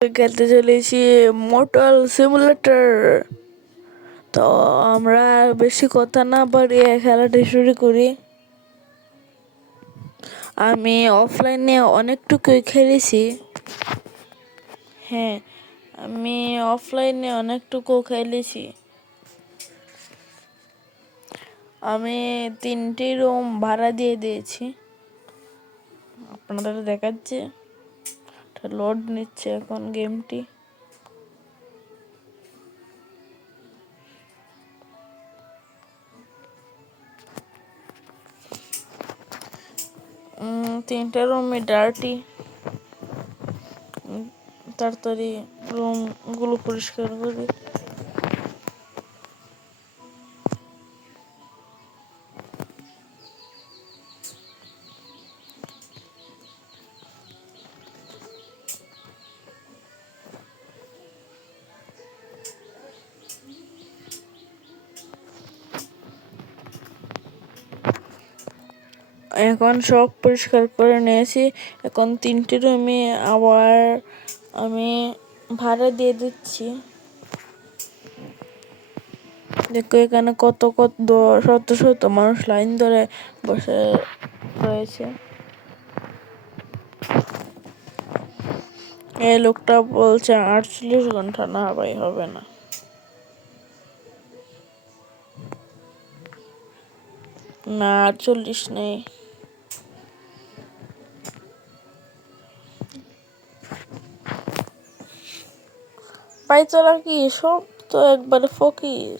খেলতে চলেছি motor simulator. তো আমরা বেশি কথা না বাড়িয়ে খেলাটি শুরু করি। আমি অফলাইনে অনেকটুকুই খেলেছি। হ্যাঁ, আমি অফলাইনে অনেকটুকু খেলেছি। আমি 3টি রুম ভাড়া দিয়ে দিয়েছি। আপনাদের দেখাচ্ছে, লোড নিচ্ছে এখন গেমটি। তিনটা রুমে ডার্টি। তাড়াতাড়ি রুমগুলো পরিষ্কার করি। এখন সব পরিষ্কার করে নিয়েছি। এখন 3টি রুমে আবার আমি ভাড়া দিয়ে দিচ্ছি। দেখো এখানে কত কত শত শত মানুষ লাইন ধরে বসে রয়েছে। এই লোকটা বলছে 48 ঘন্টা। না ভাই, হবে না। না, 48 নেই। পাইতরা কি সব তো একবারে ফকির।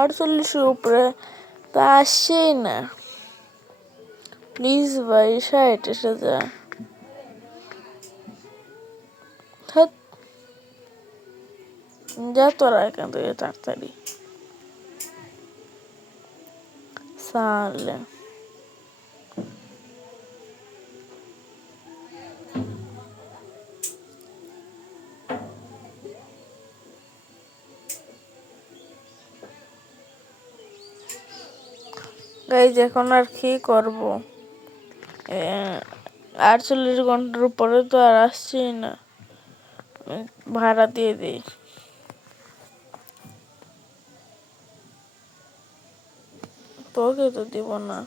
48 উপরে তা আসছেই না। প্লিজ ভাই, 60 এসে যা। যা তোরা এখান থেকে তাড়াতাড়ি। সালে গাইজ, এখন আর কি করব? 48 ঘন্টার উপরে তো আর আসছি না। ভাড়া দিয়ে দিই। তোকে তো দিব না।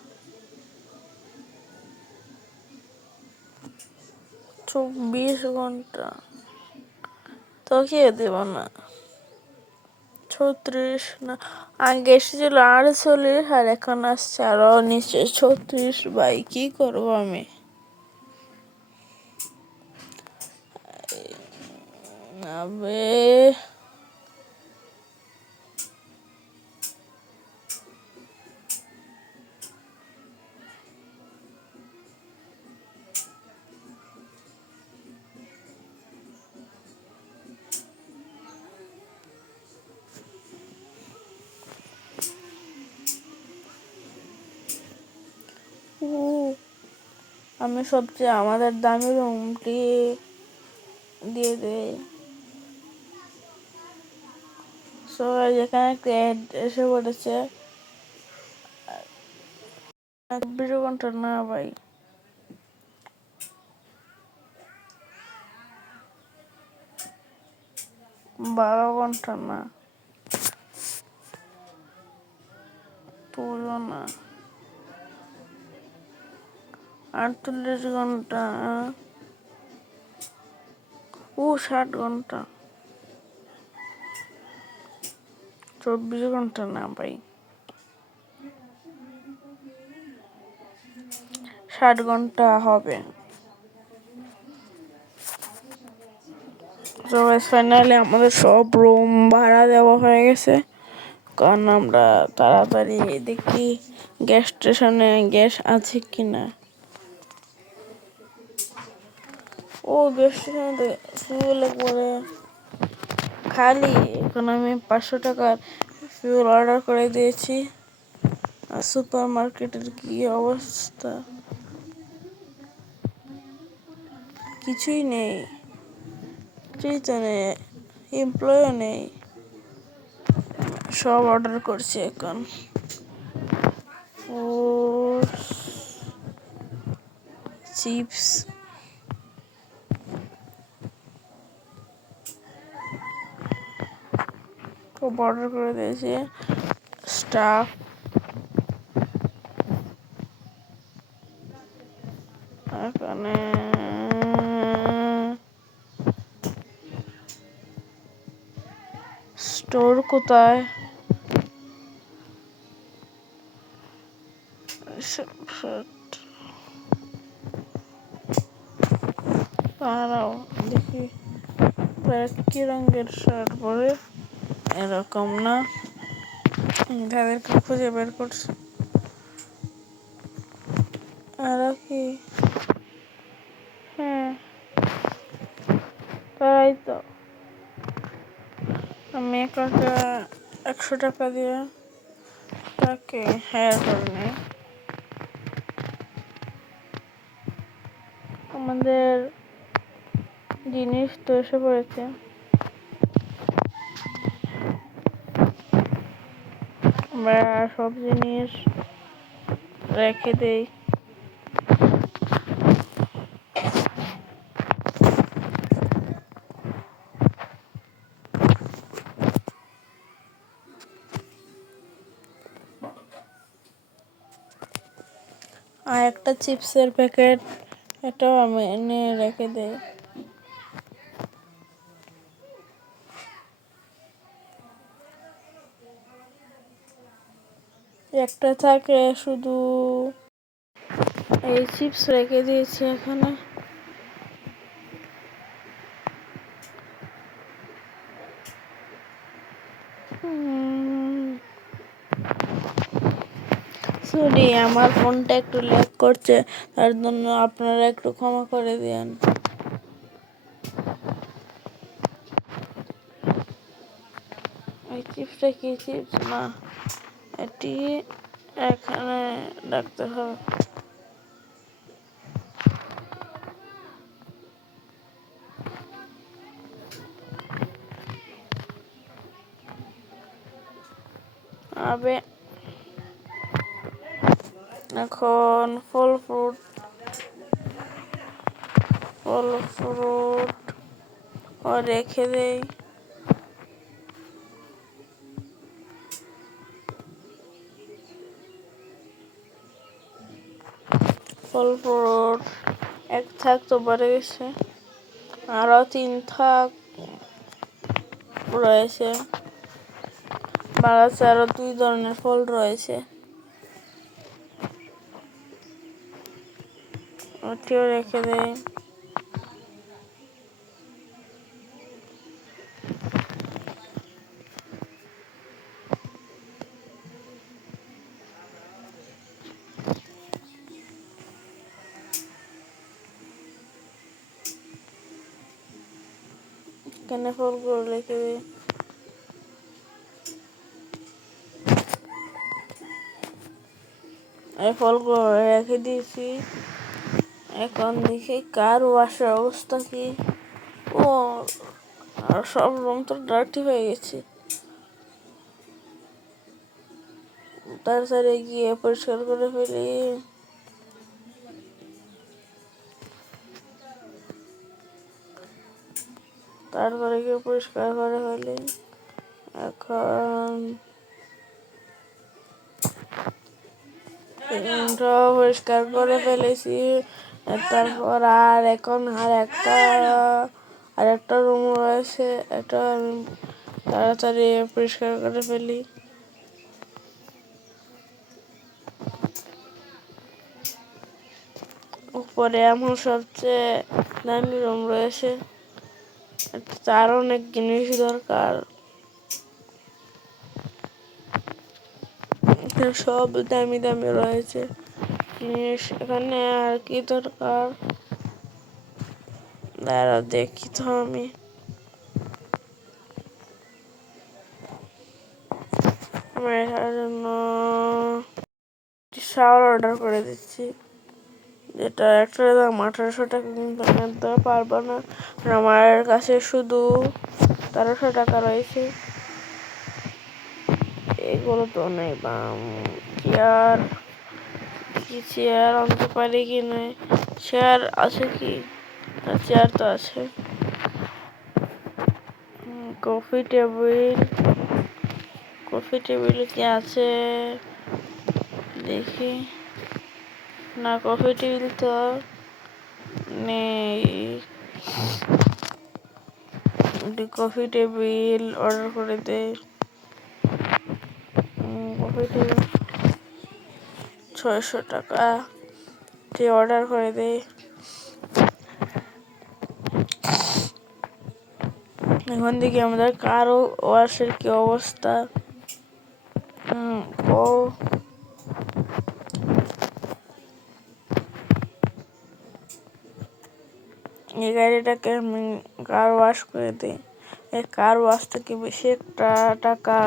24 ঘন্টা তোকে দেব না। 36 না, আগে এসেছিল 48 আর এখন আসছে আরো নিচে 36। ভাই কি করবো আমি? আবে আমি সবচেয়ে আমাদের দামি রুমটি দিয়ে দেই। সবাই যেখানে একটা অ্যাড এসে পড়েছে। 24 ঘন্টা না ভাই, 12 ঘন্টা না, তুইও না, 48 ঘন্টা। 60 ঘন্টা। 24 ঘন্টা না ভাই, 60 ঘন্টা হবে। ফাইনালি আমাদের সব রুম ভাড়া দেওয়া হয়ে গেছে। কারণ আমরা তাড়াতাড়ি দেখি গ্যাস স্টেশনে গ্যাস আছে কিনা। গ্যাস স্টেশনে ফিউল একবারে খালি। এখন আমি 500 টাকার ফিউল অর্ডার করে দিয়েছি। আর সুপার মার্কেটের কি অবস্থা, কিছুই নেই। কিছুই তো নেই, এমপ্লয়ও নেই। সব অর্ডার করছি এখন। চিপস, খুব অর্ডার করে দিয়েছি স্টাফ। এখানে স্টোর কোথায়? তারাও দেখি কি রঙের শার্ট পরে, এরকম না, তাদেরকে খুঁজে বের করছে। আর কি? হ্যাঁ, তারাই তো। আমি একটা 100 টাকা দিয়ে তাকে হায়ার করে নিই। আমাদের জিনিস তো এসে পড়েছে, আমরা সব জিনিস রেখে দেই। আর একটা চিপসের প্যাকেট, এটাও আমি এনে রেখে দেই। একটা থাকে শুধু, এই চিপস রেখে দিয়েছি এখানে। সরি, আমার ফোনটা একটু ল্যাগ করছে, তার জন্য আপনারা একটু ক্ষমা করে দিন। এই চিপসটা কি চিপস না, এটি এখানে রাখতে হবে। আবে এখন ফল ফ্রুট ও রেখে দেই। ফল ফ্রুট এক থাক তো বেড়ে গেছে, আরো 3 থাক রয়েছে, বাগাছে আরো 2 ধরনের ফল রয়েছে, ওটিও রেখে দেই। এখানে ফলগুলো রেখে দিই। এই ফলগুলো রেখে দিয়েছি। এখন দেখি কার ওয়াশের অবস্থা কি। ও, আর সব রুম তো ডার্টি হয়ে গেছে, তাড়াতাড়ি গিয়ে পরিষ্কার করে ফেলি। তারপরে গিয়ে পরিষ্কার করে ফেলি। এখন পরিষ্কার করে ফেলেছি। তারপর আর একটা রুম রয়েছে, এটা আমি তাড়াতাড়ি পরিষ্কার করে ফেলি। উপরে এমন সবচেয়ে দামি রুম রয়েছে, তার অনেক জিনিস দরকার, সব দামি দামি রয়েছে জিনিস। এখানে আর কি দরকার, দাঁড়া দেখি তো। আমি এটার জন্য শাওয়ার অর্ডার করে দিচ্ছি, যেটা একটা দাম 1800 টাকা, কিন্তু আমি আনতে পারবো না, আমার কাছে শুধু 1300 টাকা রয়েছে। এগুলো তো নেই, চেয়ার আনতে পারি কি নয়, চেয়ার আছে কি? চেয়ার তো আছে। কফি টেবিল, কফি টেবিল কি আছে দেখি। না, কফি টেবিল তো নেই। কফি টেবিল অর্ডার করে দে। কফি টেবিল 600 টাকা অর্ডার করে দে। এখন দেখি আমাদের কার ওয়াশের কি অবস্থা। এই গাড়িটাকে আমি কার ওয়াশ করে দিই। এই কার ওয়াশ থেকে বেশি একটা টাকা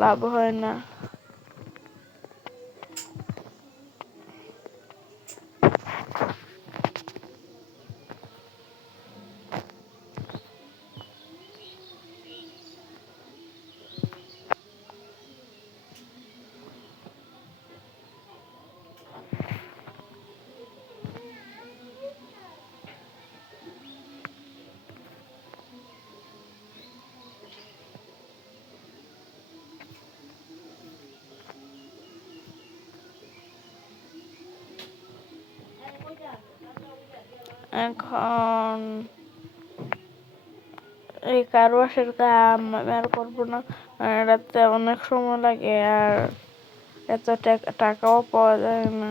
লাভ হয় না। এখন এই কার ওয়াশের কাম আমি আর করবো না, এটাতে অনেক সময় লাগে আর এত টাকাও পাওয়া যায় না।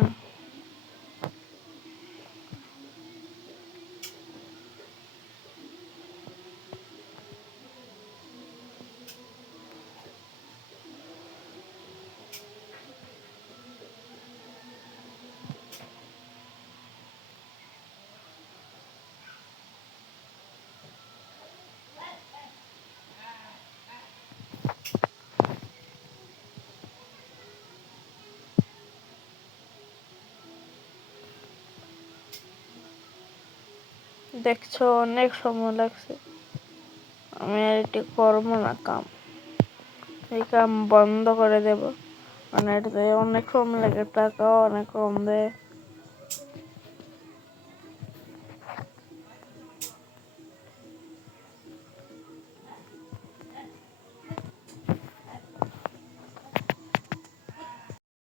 দেখছো অনেক সময় লাগছে, আমি আর এটি করবো না কাম, এই কাম বন্ধ করে দেব। মানে এটাতে অনেক সময় লাগে, টাকাও অনেক কম দেয়।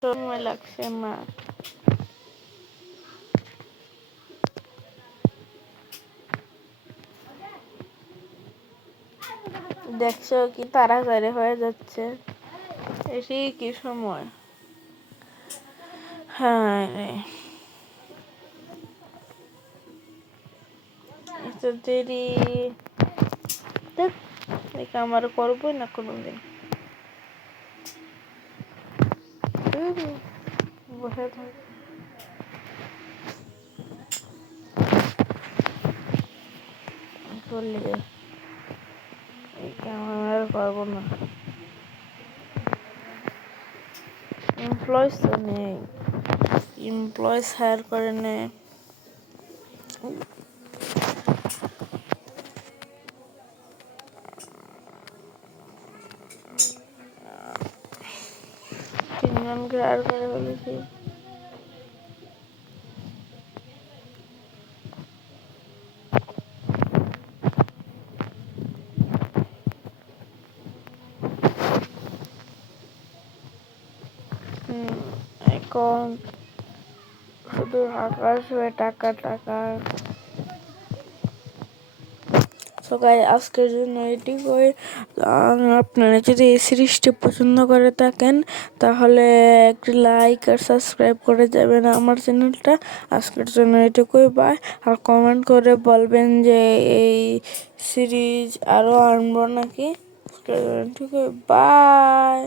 সময় লাগছে না। দেখছো কি তাড়াতাড়ি হয়ে যাচ্ছে, এটি কি সময়। হ্যাঁ এত দেরি, দেখে আমার করবোই না কোনোদিন। বসে থাক, চলে যায়, এই কাম আমি আর করবো না। এমপ্লয়িজ তো নেই, এমপ্লয়িজ হায়ার করে নে। 3 জনকে হায়ার করে ফেলেছি। এখন শুধু আকাশ হয়ে টাকা টাকা। সবাই আজকের জন্য এটি করে। আপনারা যদি এই সিরিজটি পছন্দ করে থাকেন তাহলে একটি লাইক আর সাবস্ক্রাইব করে যাবেন আমার চ্যানেলটা। আজকের জন্য এটুকুই, বাই। আর কমেন্ট করে বলবেন যে এই সিরিজ আরও আনবো নাকি। আজকের জন্য এটুকুই, বাই।